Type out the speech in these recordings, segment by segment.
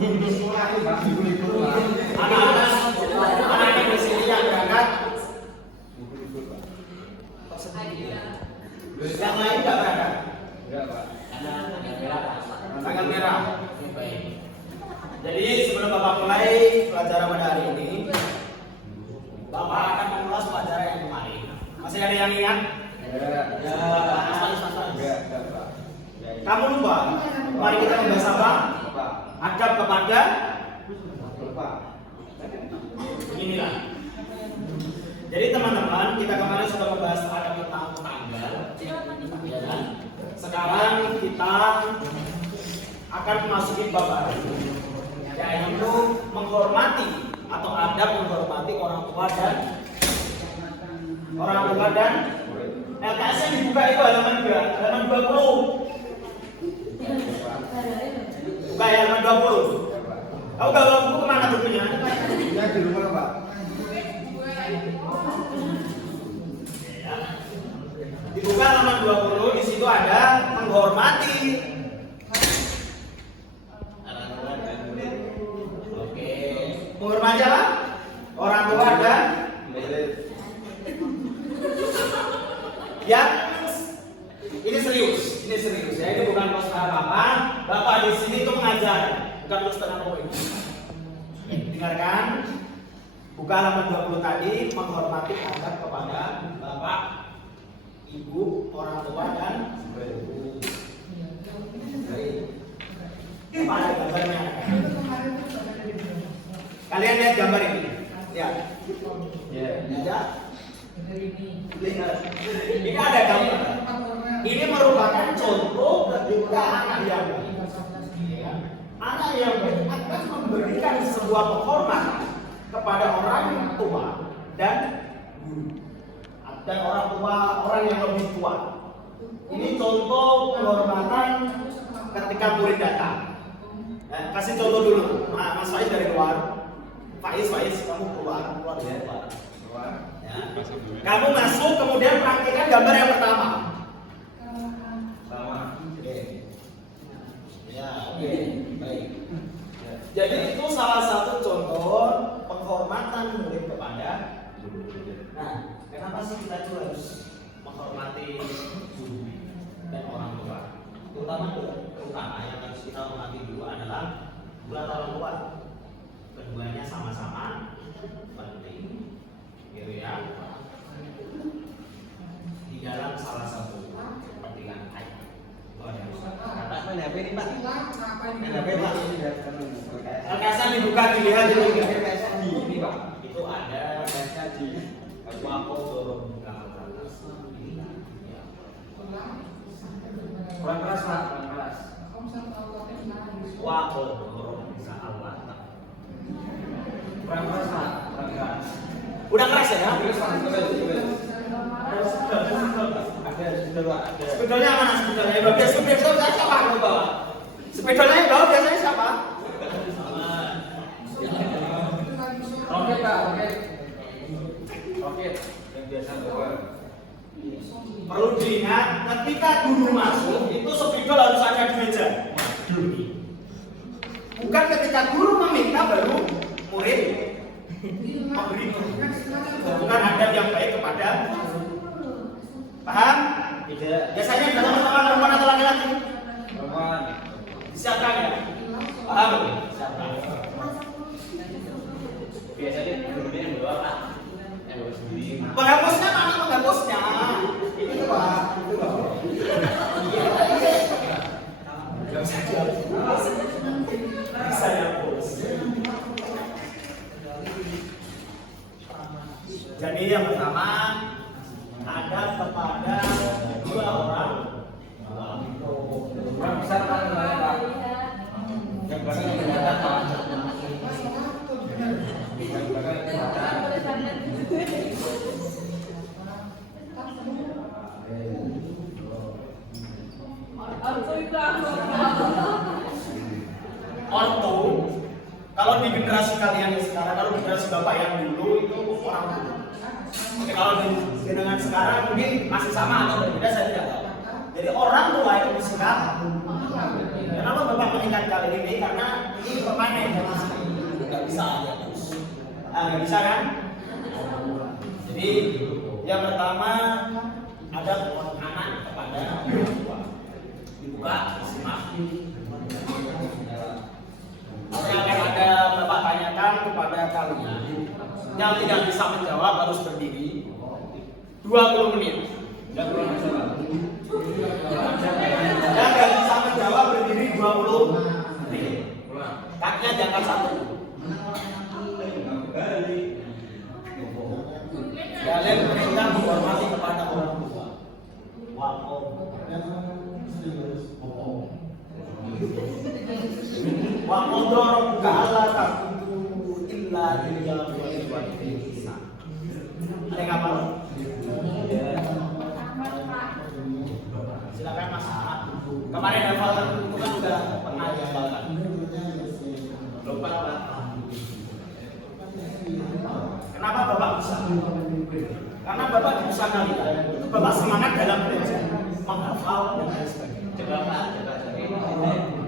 Anak-anak di sini yang berangkat. Yang lain nggak berangkat? Enggak, Pak. Tanggal merah. Baik. Jadi sebelum Bapak mulai pelajaran pada hari ini, Bapak akan mengulas pelajaran yang kemarin. Masih ada yang ingat? Ya. Kamu lupa? Mari kita membahas apa? Adab kepada inilah. Jadi teman-teman, kita kemarin sudah membahas adab tentang tanggal, ya kan? Sekarang kita akan memasuki bab baru, yaitu menghormati atau adab menghormati orang tua dan LKS yang dibuka itu halaman 20. Buka halaman 20. Tahu kalau buku kemana bukunya? Ya di rumah, Pak. Dibuka halaman 20, di situ ada menghormati. Oke. Menghormati apa? Orang tua dan ya. Ini serius ya. Ini bukan kostum Bapak. Bapak di sini tuh mengajar, bukan terus setengah poin. Dengarkan. Buka halaman 20 tadi, menghormati adab kepada Bapak, Ibu, orang tua dan ibu. Ini ada gambarnya. Kalian lihat gambar ini. Lihat. Lihat. Ini ada gambar. Ini merupakan contoh ketika anak yang baik akan memberikan sebuah penghormatan kepada orang tua dan guru dan orang yang lebih tua. Ini contoh penghormatan ketika murid datang. Kasih contoh dulu. Mas Faiz dari luar. Faiz kamu keluar dari luar. Ya. Kamu masuk kemudian praktikkan gambar yang pertama. Sama. Oke. Ya, oke. Baik. Jadi itu salah satu contoh penghormatan murid kepada guru. Nah, kenapa sih kita itu harus menghormati guru dan orang tua? Terutama yang harus kita hormati dulu adalah guru atau orang tua. Keduanya sama-sama penting, gitu ya. Di dalam salah satu kepentingan ayat. Pak, main HP nih, Pak. Main HP, Pak. Alkasan dibuka dilihat dulu. Ini, Pak. Itu ada di Wako dorong buka atas. Kurang keras, Pak. Kurang keras. Wako dorong bisa Allah. Kurang keras, Pak. Kurang keras. Udah keras ya? Terus, Pak. Ada, Pak. Ada. Sepedolnya mana sepedolnya? Sepedolnya siapa yang bawa? Sepedolnya yang bawa biasanya siapa? Roket, Pak. Roket. Yang biasa bawa. Perlu diingat, ketika guru masuk itu sepedol harus ada di meja. Bukan ketika guru meminta baru murid memberi. Bukan adab yang baik kepada. Paham? Tidak. Biasanya datang pertama perempuan atau laki-laki? Perempuan. Siapkan ya? Paham? Siapkan. Biasanya gurunya yang bawa, Pak. Yang bawa sendiri. Penghapusnya mana penghapusnya? Ini tuh Pak. Itu Pak. Gak bisa dihapus. Bisa dihapus. Jadi yang pertama ada kepada dua orang. Kurang besar, Pak. Yang belakang yang kelihatan, Pak. Yang belakang yang kelihatan. Ortu, kalau di generasi kalian yang sekarang, kalau generasi bapak yang dulu itu orang tua. Oke, kalau di generasi sekarang mungkin masih sama atau berbeda saya tidak tahu. Jadi orang tua itu bersikap. Kenapa Kenapa Bapak meningkatkan ini? Karena ini permanen ya Mas. Nggak bisa aja terus. Nggak bisa kan? Jadi yang pertama ada anak kepada orang tua. Dibuka, simak. Saya akan ada Bapak tanyakan kepada kalian. Yang tidak bisa menjawab harus berdiri 20 menit. Yang tidak bisa menjawab berdiri 20 menit. Kakinya jangan satu. Kalian perintah menghormati kepada orang tua. Wa qadara ta'ala ta'budu illa iyyahu wa ihsan. Ada yang apa? Silakan Mas Ahmad. Kemarin hafalkan itu kan sudah pernah dihafalkan. Lupa Pak. Kenapa Bapak bisa? Karena Bapak bisa kalian. Itu Bapak semangat dalam belajar, menghafal dan lain sebagainya. Coba Pak, coba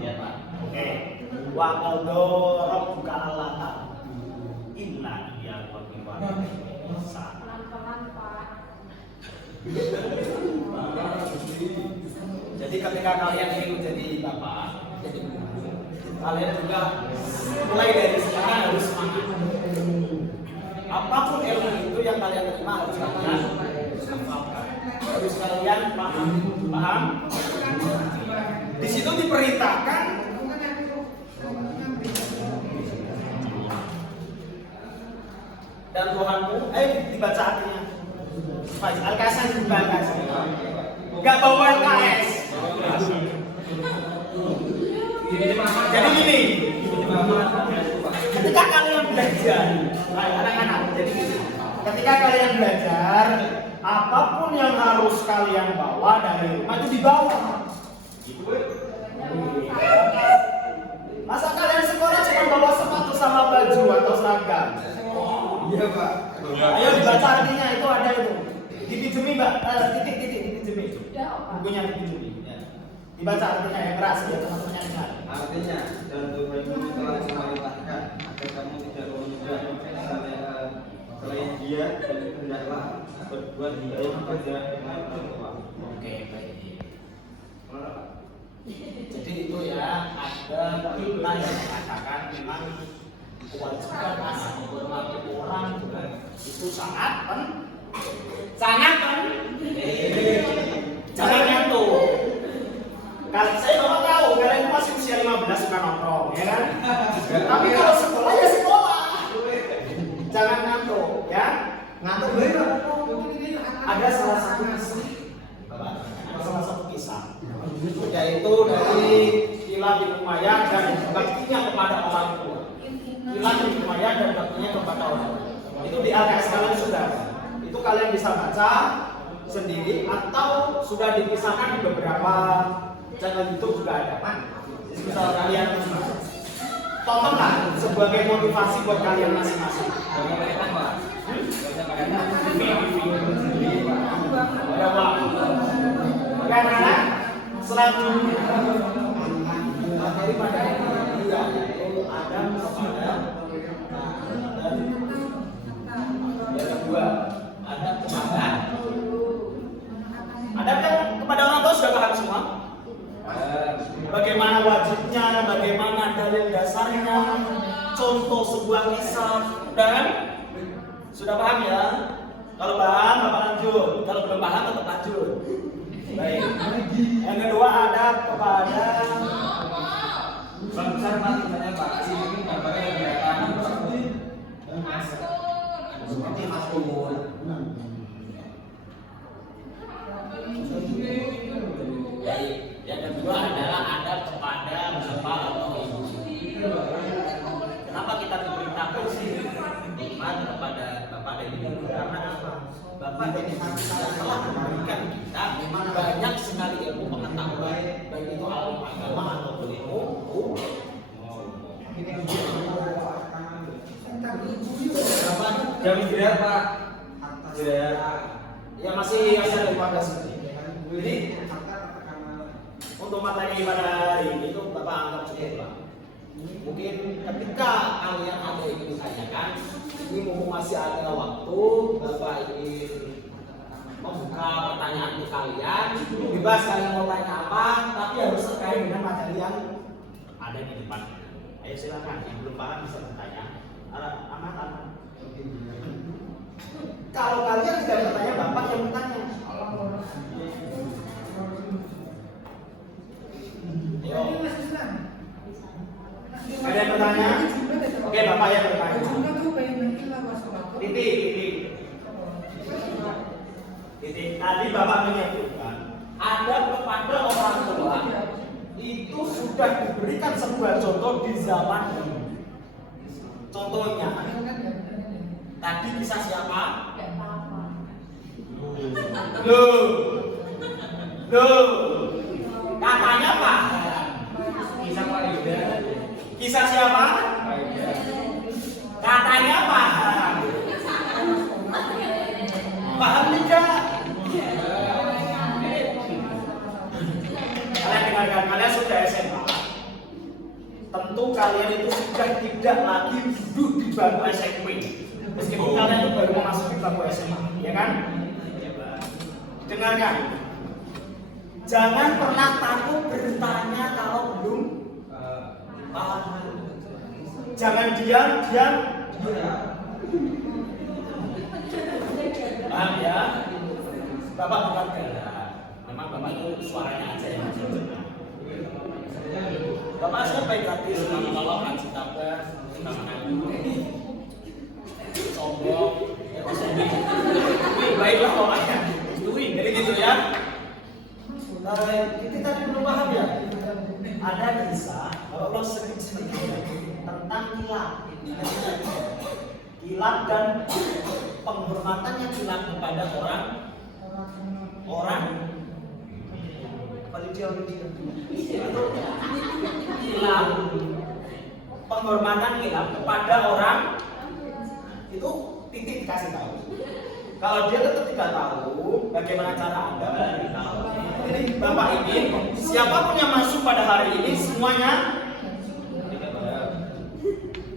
ya Pak. Oke. Wa qadara rabbuka alla ta'budu illa iyyahu wa ihsan. Jadi ketika kalian ingin menjadi bapak, jadi guru, kalian juga mulai dari sekarang harus semangat. Apapun ilmu itu yang kalian terima harus kalian hafalkan, harus kalian paham. Di situ diperintahkan dan Tuhanmu, dibaca artinya. Al-Kasan juga Al-Kasan. Gak bawa LKS. Jadi gini, ketika kalian belajar, anak-anak, jadi gini, ketika kalian belajar, apapun yang harus kalian bawa dari rumah itu dibawa. Masa kalian sekolah cuma bawa sepatu sama baju atau seragam? Iya Pak. Ayo dibaca artinya, itu ada itu. Dipinjemi Mbak, titik-titik dipinjemi. Bukunya dipinjemi. Ya. Dibaca artinya yang keras biar teman-temannya dengar. Artinya, dan Tuhanmu telah memerintahkan agar kamu tidak menunjukkan selain Dia dan hendaklah berbuat baik kepada orang tua. Oke, baik. Jadi itu ya, ada kita yang mengatakan memang kewajiban anak menghormati orang itu sangat penting. Jangan ngantuk. Kalau saya bapak tahu kalian masih usia 15 suka nongkrong, ya kan? Tapi kalau sekolah ya sekolah. Jangan ngantuk, ya. Ngantuk ada salah satu kisah. Bapak, ada salah satu kisah. Yaitu dari Hilal bin Umayyah dan baktinya kepada orang tua. Hilal bin Umayyah dan baktinya kepada orang tua. Itu di Al-Qur'an kalian sudah. Itu kalian bisa baca sendiri atau sudah dipisahkan di beberapa channel YouTube juga ada. Jadi misal kalian tontonlah sebagai motivasi buat kalian masing-masing. Berapa? Karena selanjutnya daripada dia Adam kepada yang kedua Adam kepada Adam kan kepada orang tua sudah paham semua. Bagaimana wajibnya, bagaimana dalil dasarnya, contoh sebuah kisah, dan sudah paham ya? Kalau paham, Bapak lanjut. Kalau belum paham, tetap lanjut. Baik. Yang kedua ada kepada Bang besar mati banyak Pak. Sini mungkin gambarnya yang kelihatan seperti maskur. Baik. Yang kedua adalah ada kepada bapak atau ibu. Kenapa kita diperintahkan sih hormat kepada bapak dan ibu? Karena apa? Bapak dan ibu telah memberikan kita memang banyak sekali ilmu pengetahuan, baik itu ilmu agama ataupun ilmu. Jam berapa? Ya masih ada 15 menit. Jadi untuk materi pada hari ini itu Bapak anggap cukup lah. Mungkin ketika kalian ada yang ditanyakan, ini mumpung masih ada waktu, Bapak ingin membuka pertanyaan untuk kalian. Bebas kalian mau tanya apa, tapi harus terkait dengan materi yang ada di depan. Ayo silakan, yang belum paham bisa bertanya. Aman. Kalau kalian tidak bertanya, Bapak yang bertanya. Ayo. Ada yang bertanya? Oke, Bapak yang bertanya. Titik. Tadi Bapak menyebutkan ada kepada orang tua itu sudah diberikan sebuah contoh di zaman dulu. Contohnya, tadi kisah siapa? Loh, katanya Pak. Kisah Pak Yuda. Kisah siapa? Katanya Pak. Paham tidak? Kalian dengarkan, kalian sudah SMA. Tentu kalian itu sudah tidak lagi duduk di bangku SMP. Meskipun kalian itu baru memasuki bangku SMA, ya kan? Dengarkan. Jangan pernah takut bertanya kalau belum paham. Jangan diam. Paham ya? Bapak bukan gila. Memang Bapak itu suaranya aja yang macam. Bapak saya baik hati sama Bapak kan cinta sama ini sombong, baiklah pokoknya. Jadi gitu ya. Kita tadi belum paham ya. Ada kisah, Bapak ulang sedikit tentang kilat dan penghormatannya kilat kepada orang kilat, penghormatan kilat kepada orang itu titik dikasih tahu. Kalau dia tetap tidak tahu, bagaimana cara Anda memberitahu? Jadi Bapak ingin siapapun yang masuk pada hari ini semuanya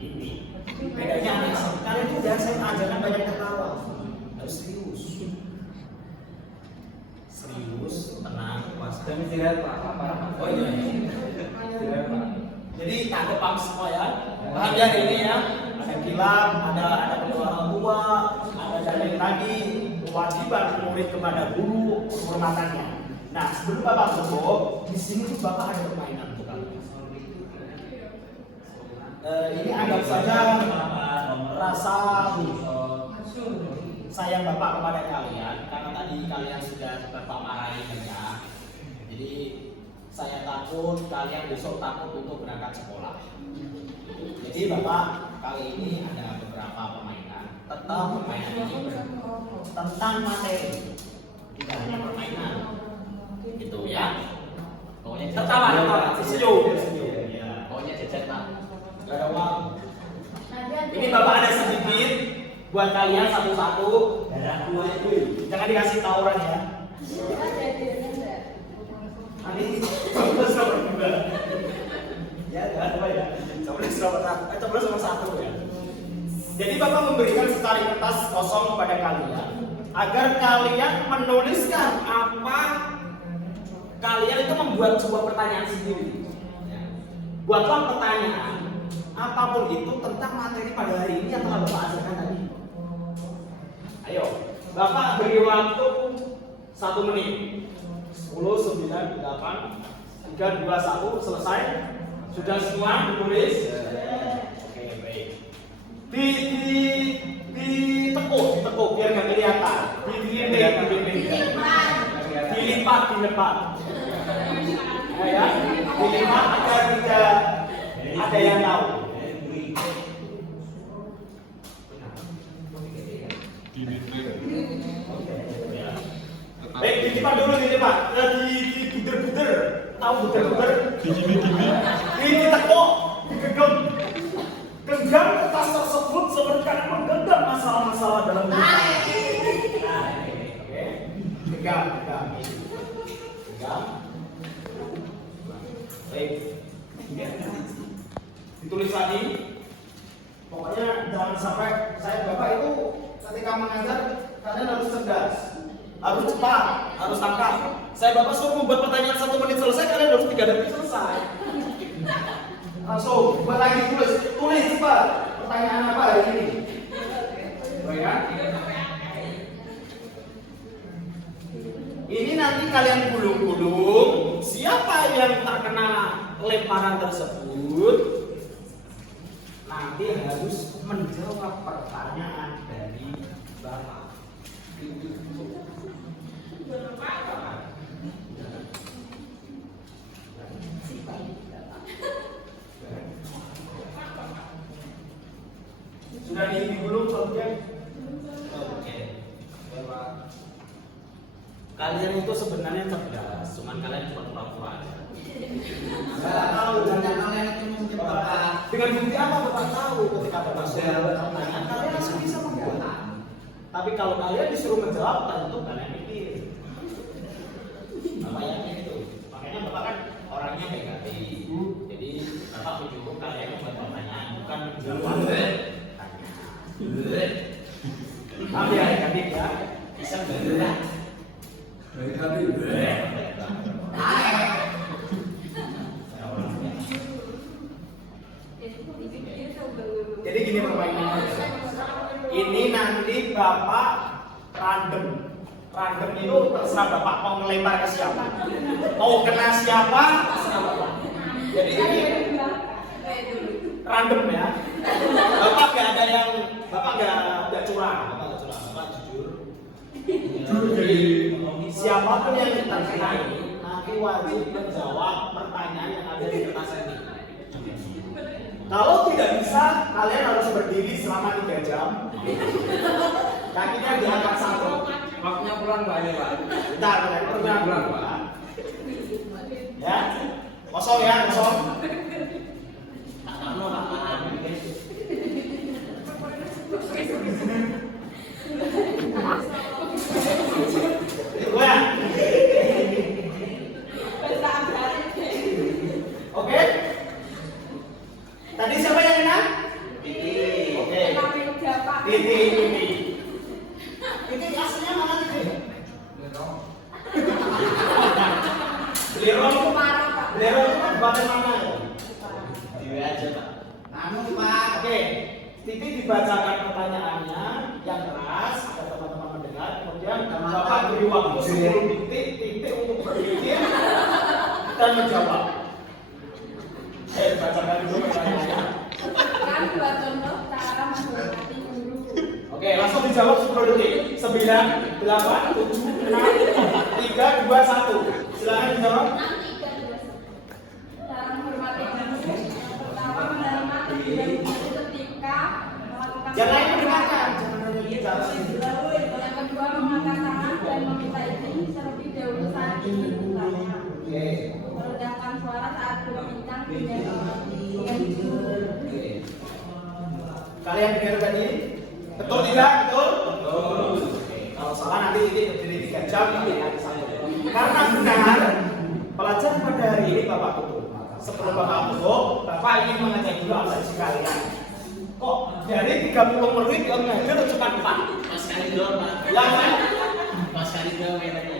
ini. Bedanya anak kalian itu udah saya ajarkan banyak ketawa, harus serius, tenang, puasa. Dan istirahat Pak. Oh iya. Istirahat Pak. Jadi tangkap paham semua ya. Paham ya ini ya. Ada kilat, ada kedua orang tua, ada dalil tadi kewajiban murid kepada guru, penghormatannya. Nah, sebelum Bapak tutup, di sini tuh Bapak ada permainan untuk kalian. Ini anggap saja rasa sayang Bapak kepada kalian, karena tadi kalian sudah Bapak marahin ya. Jadi saya takut kalian besok takut untuk berangkat sekolah. Jadi Bapak kali ini ada beberapa permainan. Tetap permainan ini tentang materi, tidak hanya permainan. Gitu ya. Pokoknya Tertawa, senyum. Pokoknya jajan Pak. Gak ada uang. Ini Bapak ada sedikit buat kalian satu-satu. Jangan dikasih tawuran ya. Nanti coblos nomor 2. Ya, jangan lupa ya. Coblos nomor 1 ya. Jadi Bapak memberikan secari kertas kosong kepada kalian agar kalian menuliskan apa kalian itu membuat sebuah pertanyaan sendiri. Buatlah pertanyaan apapun itu tentang materi pada hari ini yang telah Bapak ajarkan tadi. Ayo, Bapak beri waktu 1 menit. 10, 9, 8, 3, 2, 1, selesai. Sudah semua ditulis? Oke, baik. Ditekuk biar nggak kelihatan. Dilipat di depan. Ya, dilipat agar tidak ada yang tahu. Baik, dilipat dulu dilipat. Dibuder-buder. Tahu buder-buder? Ditekuk, digenggam. Genggam kertas tersebut seperti kalian menggenggam masalah-masalah dalam hidup. Oke, genggam. Ditulis lagi. Pokoknya jangan sampai saya Bapak itu ketika mengajar kalian harus cerdas, harus cepat, harus tangkap. Saya Bapak suruh membuat pertanyaan 1 menit selesai, kalian harus 3 detik selesai. Langsung buat lagi tulis cepat. Pertanyaan apa hari ini? Baik. Ini nanti kalian gulung-gulung. Siapa yang terkena lemparan tersebut nanti harus menjawab pertanyaan dari Bapak. Sudah digulung kemudian? Oke. Kalian itu sebenarnya cerdas, cuman kalian cuma pura-pura aja. Saya tahu dengan kalian itu mungkin Bapak. Dengan bukti apa Bapak tahu ketika Bapak sudah bertanya, kalian masih bisa membuat. Tapi kalau kalian disuruh menjawab, tentu kalian mikir. Bapak yakin itu. Makanya Bapak kan orangnya negatif. Jadi Bapak menyuruh kalian membuat pertanyaan, bukan menjawab. Tapi ya, negatif ya. Bisa benar. Jadi gini permainannya. Ini nanti Bapak random. Random itu terserah Bapak mau ngelempar ke siapa. Mau kena siapa, terserah Bapak. Jadi ini random ya. Bapak gak ada yang, Bapak gak curang. Bapak jujur. Jadi siapapun yang terkena ini nanti wajib menjawab pertanyaan yang ada di kertas ini. Kalau tidak bisa, kalian harus berdiri selama 3 jam. Kakinya diangkat satu. Waktunya pulang Pak ini Pak. Bentar, waktunya pulang Pak. Ya, kosong ya, kosong. Gue. Oke. Tadi siapa yang kena? Titi. Oke. Titi. Titi aslinya mana Titi? Belero itu bagian mana ya? Dewi aja Pak. Pak. Oke. Titi dibacakan pertanyaannya yang keras agar teman-teman mendengar. Kemudian Bapak beri waktu 10 detik untuk berpikir dan menjawab. Bacakan dulu pertanyaannya. Kan buat contoh cara menghormati guru. Oke, langsung dijawab 10 detik. 9, 8, 7, 6, 3, 2, 1. Silakan dijawab. Cara menghormati guru. Pertama, menerima tujuan guru ketika melakukan. Yang lain mendengarkan. Jangan hanya bicara. Yang kedua, mengangkat tangan dan meminta izin terlebih dahulu saat ingin bertanya. Oke. Merendahkan suara saat berbincang dengan guru. Kalian dengar tadi? Betul tidak? Betul? Betul. Kalau salah nanti ini berdiri 3 jam nanti ada satu. Karena benar, pelajaran pada hari ini Bapak tutup. Sebelum Bapak tutup, Bapak ingin mengajak dulu absensi kalian. Kok dari 30 menit yang ngajar cuma 4? Pas kali doang Pak. Ya kan? Pas kali doang mainannya.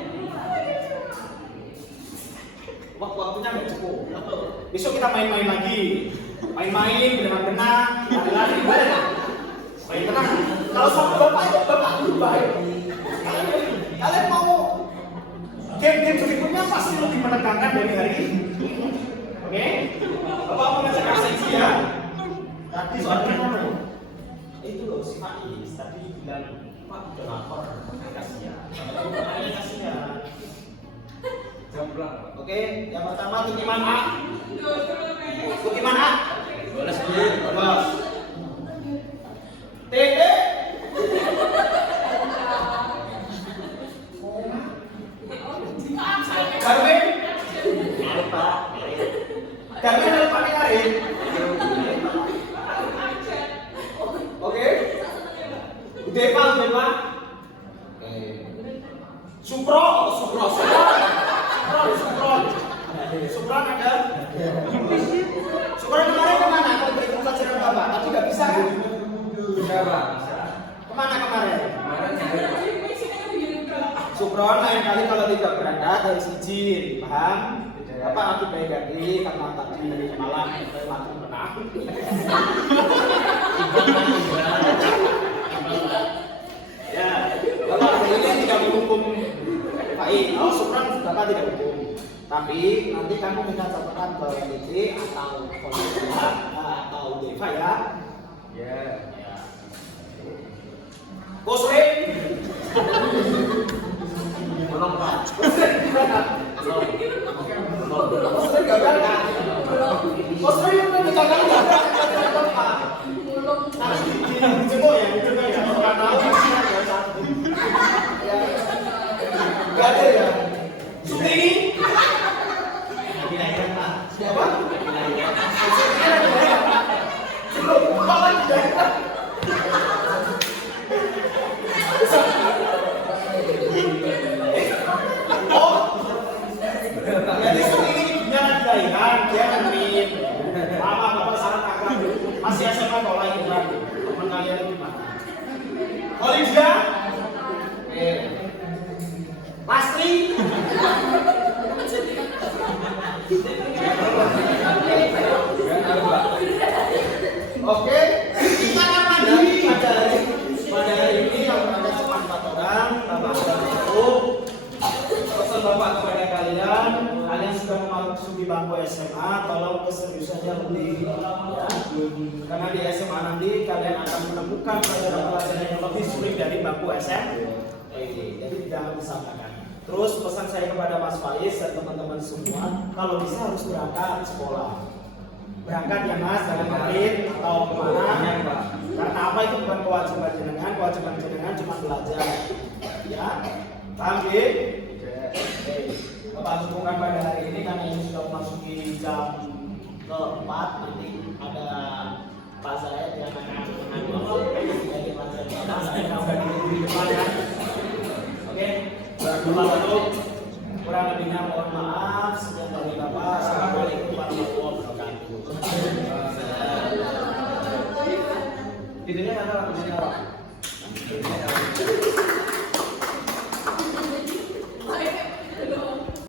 Waktunya nggak cukup. Besok kita main-main lagi. Main-main, benar-benar, lari-lari, boleh. Main tenang. Kalau sama Bapak itu Bapak berubah. Kalian mau game-game berikutnya pasti lebih menegangkan dari hari ini. Oke? Bapak mau ngecek absensi ya. Tadi soalnya mana? Itu loh si Faiz tadi bilang Pak udah lapor, kasihan. Kasihan. Jam pulang. Oke, yang pertama Tukiman A. Tukiman A. Boleh sebelum. Bos. Tete. Darwin. Darwin ada pakai Karin. Oke. Depa. Supron ada. Supron kemarin kemana? Sukron lain kali kalau tidak berangkat harus izin, paham? Bapak nanti baik ganti karena tadi dari malam saya mati menang. Ya, Bapak ini tidak menghukum baik. Oh, Sukron Bapak tidak hukum. Tapi nanti kamu minta catatan ke WDT atau Kolonial atau Deva ya. Ya. Kosrin. Belum Pak. Kosrin gagal kan? Kosrin itu gagal nggak? Pak. Nanti dijenguk ya, nggak tahu. Nggak ada ya. Syuting. Siapa? Jadi ini jangan dilahirkan, dia nemenin. Mama, bapak salah kakak. Masih SMA kalau lahiran. Teman kalian itu gimana? Olivia? Pasti? Oke, kita akan mandiri pada hari ini yang berada cuma 4 orang, Bapak sudah masuk. Pesan Bapak kepada kalian sudah memasuki bangku SMA, tolong keseriusannya lebih ya. Karena di SMA nanti kalian akan menemukan pelajaran-pelajaran yang lebih sulit dari bangku SMP. Jadi jangan disamakan. Terus pesan saya kepada Mas Faiz dan teman-teman semua, kalau bisa harus berangkat sekolah. Berangkat ya Mas, jangan main atau kemana. Karena apa itu bukan kewajiban jenengan cuma belajar. Ya, paham ya? Bapak hubungkan pada hari ini karena ini sudah memasuki jam keempat, nanti ada Pak Zayed yang akan menjadi pelajar Bapak saya yang akan di depan ya. Oke, Bapak kurang lebihnya mohon maaf. Sekian dari Bapak. Assalamualaikum warahmatullahi wabarakatuh. Itunya kata